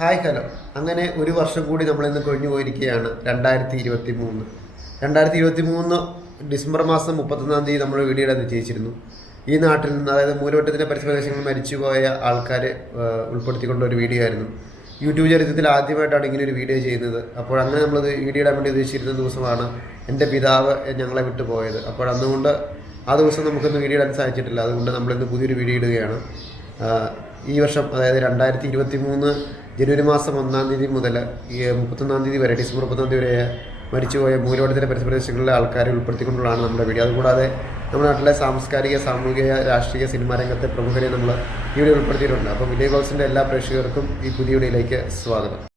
Hi hello. അങ്ങനെ ഒരു വർഷം കൂടി നമ്മളിന്ന് കൊഴിഞ്ഞു പോയിരിക്കുകയാണ്. രണ്ടായിരത്തി ഇരുപത്തി മൂന്ന് രണ്ടായിരത്തി ഇരുപത്തി മൂന്ന് ഡിസംബർ മാസം മുപ്പത്തൊന്നാം തീയതി നമ്മൾ വീടിയുടെ നിശ്ചയിച്ചിരുന്നു. ഈ നാട്ടിൽ നിന്ന് അതായത് മൂലവട്ടത്തിന്റെ പരിസരപ്രദേശങ്ങളിൽ മരിച്ചുപോയ ആൾക്കാരെ ഉൾപ്പെടുത്തിക്കൊണ്ട ഒരു വീഡിയോ ആയിരുന്നു. യൂട്യൂബ് ചരിത്രത്തിൽ ആദ്യമായിട്ടാണ് ഇങ്ങനെ ഒരു വീഡിയോ ചെയ്യുന്നത്. അപ്പോൾ അങ്ങനെ നമ്മൾ വീഡിയോ ഇടാൻ വേണ്ടി ഉദ്ദേശിച്ചിരുന്ന ദിവസമാണ് എന്റെ പിതാവ് ഞങ്ങളെ വിട്ടു പോയത്. അപ്പോൾ അന്നുകൊണ്ട് ആ ദിവസം നമുക്കൊന്ന് വീഡിയോ ഇടാൻ സാധിച്ചിട്ടില്ല. അതുകൊണ്ട് നമ്മളിന്ന് പുതിയൊരു വീഡിയോ ഇടുകയാണ്. ഈ വർഷം അതായത് രണ്ടായിരത്തി ഇരുപത്തി മൂന്ന് ജനുവരി മാസം ഒന്നാം തീയതി മുതൽ ഈ മുപ്പത്തൊന്നാം തീയതി വരെ ഡിസംബർ മുപ്പത്തൊന്നാം തീയതി വരെ മരിച്ചുപോയ മൂലവട്ടത്തിലെ പരിസരപ്രദേശങ്ങളിലെ ആൾക്കാരെ ഉൾപ്പെടുത്തിക്കൊണ്ടുള്ളതാണ് നമ്മുടെ വീഡിയോ. അതുകൂടാതെ നമ്മുടെ നാട്ടിലെ സാംസ്കാരിക സാമൂഹിക രാഷ്ട്രീയ സിനിമാ രംഗത്തെ പ്രമുഖരെ നമ്മൾ ഈ വീഡിയോ ഉൾപ്പെടുത്തിയിട്ടുണ്ട്. അപ്പോൾ വിജയ് ബോക്സിന്റെ എല്ലാ പ്രേക്ഷകർക്കും ഈ പുതിയ വീഡിയോയിലേക്ക് സ്വാഗതം.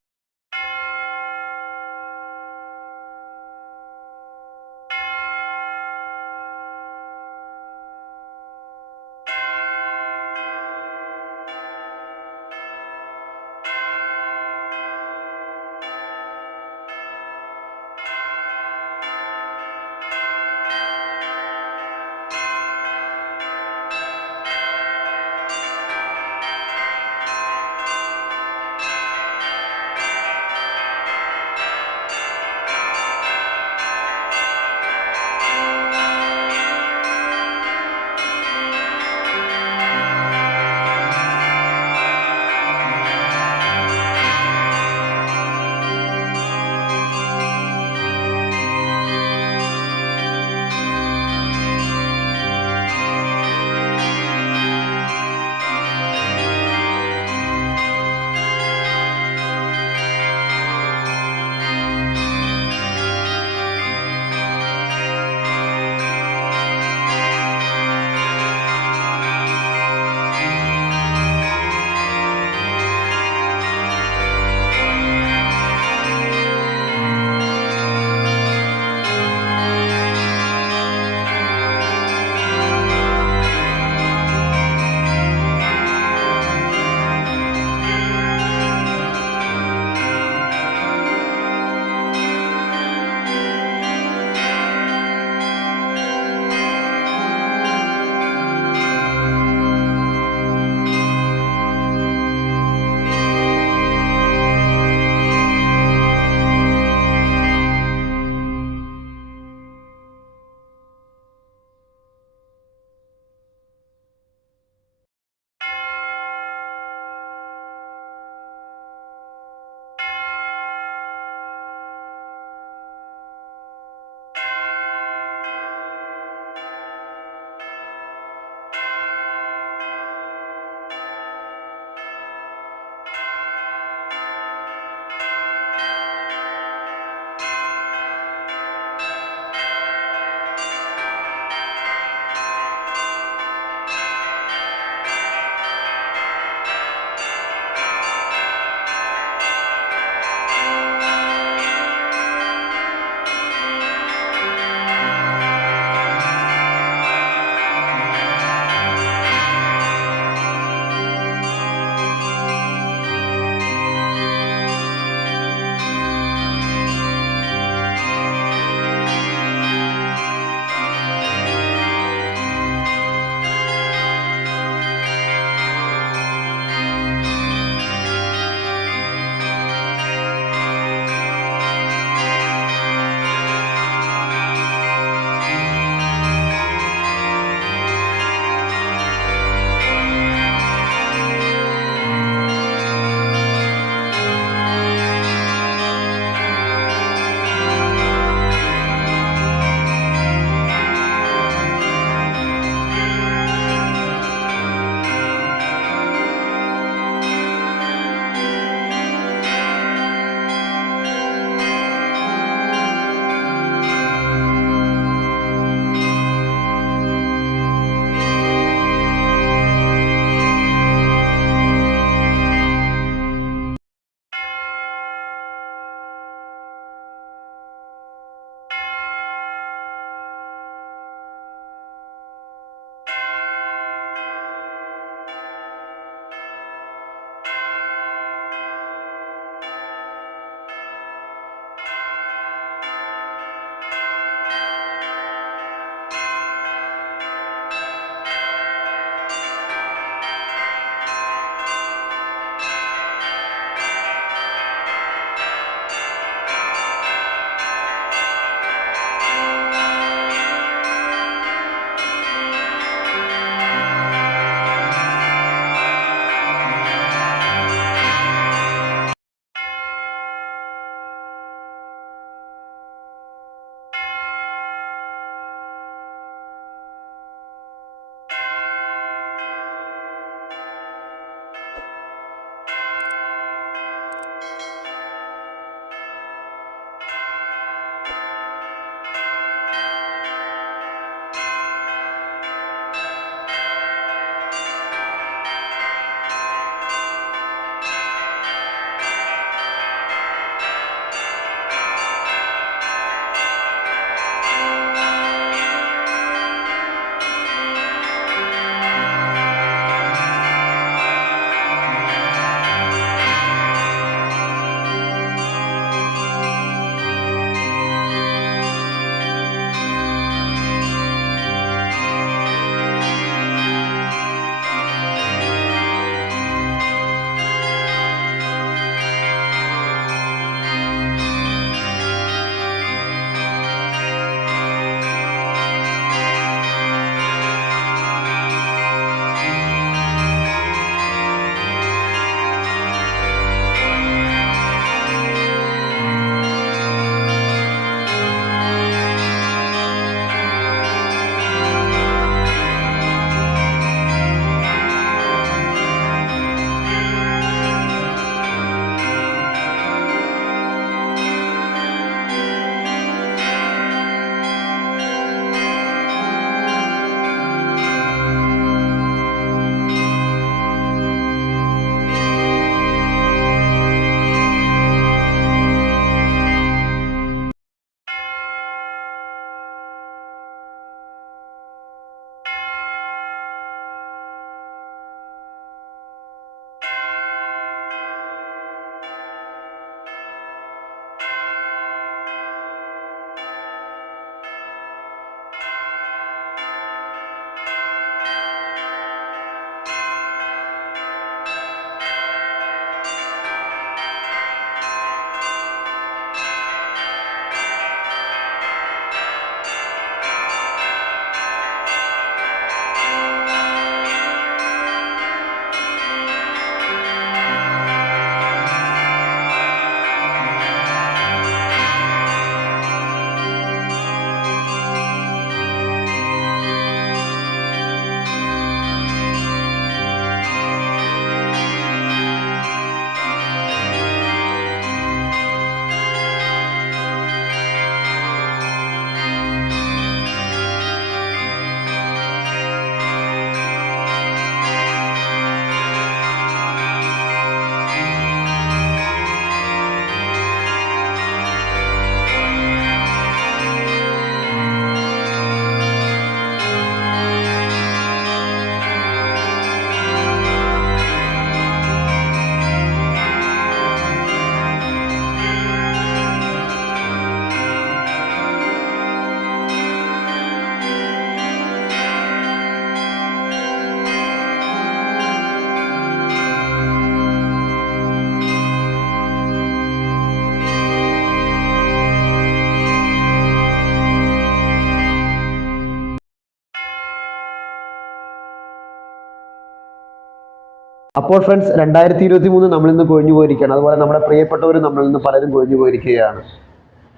അപ്പോൾ ഫ്രണ്ട്സ് രണ്ടായിരത്തി ഇരുപത്തി മൂന്ന് നമ്മളിൽ നിന്ന് കൊഴിഞ്ഞു പോയിരിക്കുകയാണ്. അതുപോലെ നമ്മുടെ പ്രിയപ്പെട്ടവരും നമ്മളിൽ നിന്ന് പലരും കൊഴിഞ്ഞു പോയിരിക്കുകയാണ്.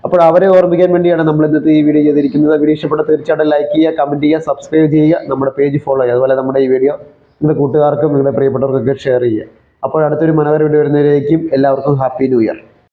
അപ്പോൾ അവരെ ഓർമ്മിക്കാൻ വേണ്ടിയാണ് നമ്മൾ ഇന്നത്തെ ഈ വീഡിയോ ചെയ്തിരിക്കുന്നത്. വീഡിയോ ഇഷ്ടപ്പെട്ട തീർച്ചയായിട്ടും ലൈക്ക് ചെയ്യുക കമന്റ് ചെയ്യുക സബ്സ്ക്രൈബ് ചെയ്യുക നമ്മുടെ പേജ് ഫോളോ ചെയ്യുക. അതുപോലെ നമ്മുടെ ഈ വീഡിയോ നിങ്ങളുടെ കൂട്ടുകാർക്കും നിങ്ങളുടെ പ്രിയപ്പെട്ടവർക്കൊക്കെ ഷെയർ ചെയ്യുക. അപ്പോൾ അടുത്തൊരു മനോഹര വീഡിയോ വരുന്നതിലേക്കും എല്ലാവർക്കും ഹാപ്പി ന്യൂ ഇയർ